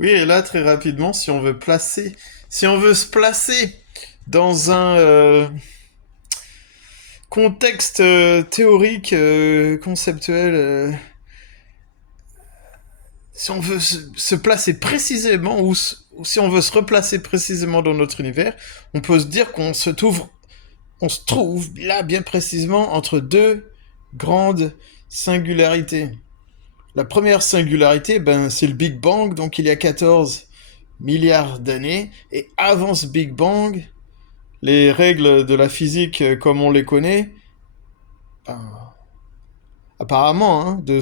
Oui, et là, très rapidement, si on veut se placer dans un contexte théorique, conceptuel, si on veut se placer précisément, ou si on veut se replacer précisément dans notre univers, on peut se dire on se trouve là bien précisément entre deux grandes singularités. La première singularité, ben, c'est le Big Bang, donc il y a 14 milliards d'années, et avant ce Big Bang, les règles de la physique comme on les connaît, ben, apparemment, hein, de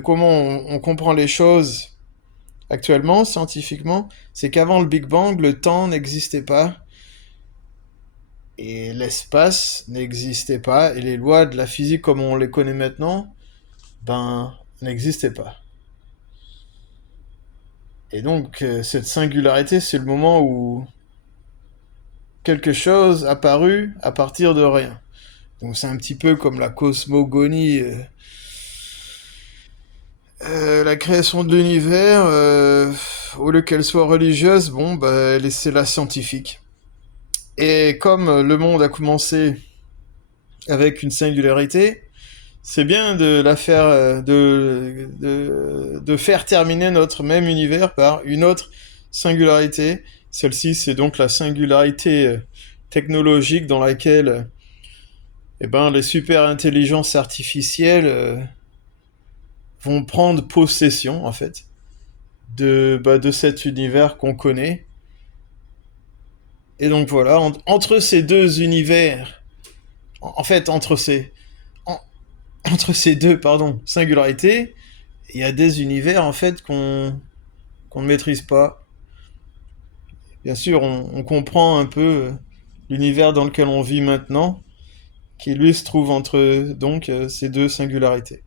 comment on comprend les choses actuellement, scientifiquement, c'est qu'avant le Big Bang, le temps n'existait pas, et l'espace n'existait pas, et les lois de la physique comme on les connaît maintenant, ben, n'existaient pas. Et donc, cette singularité, c'est le moment où quelque chose apparu à partir de rien. Donc c'est un petit peu comme la cosmogonie, la création de l'univers, au lieu qu'elle soit religieuse, bon, bah, c'est la scientifique. Et comme le monde a commencé avec une singularité, c'est bien de la faire, de faire terminer notre même univers par une autre singularité. Celle-ci, c'est donc la singularité technologique dans laquelle eh ben, les super intelligences artificielles vont prendre possession, en fait, de cet univers qu'on connaît. Et donc voilà, entre ces deux univers, en fait, en- entre ces deux, pardon, singularités, il y a des univers, en fait, qu'on ne maîtrise pas. Bien sûr, on comprend un peu l'univers dans lequel on vit maintenant, qui lui se trouve entre donc ces deux singularités.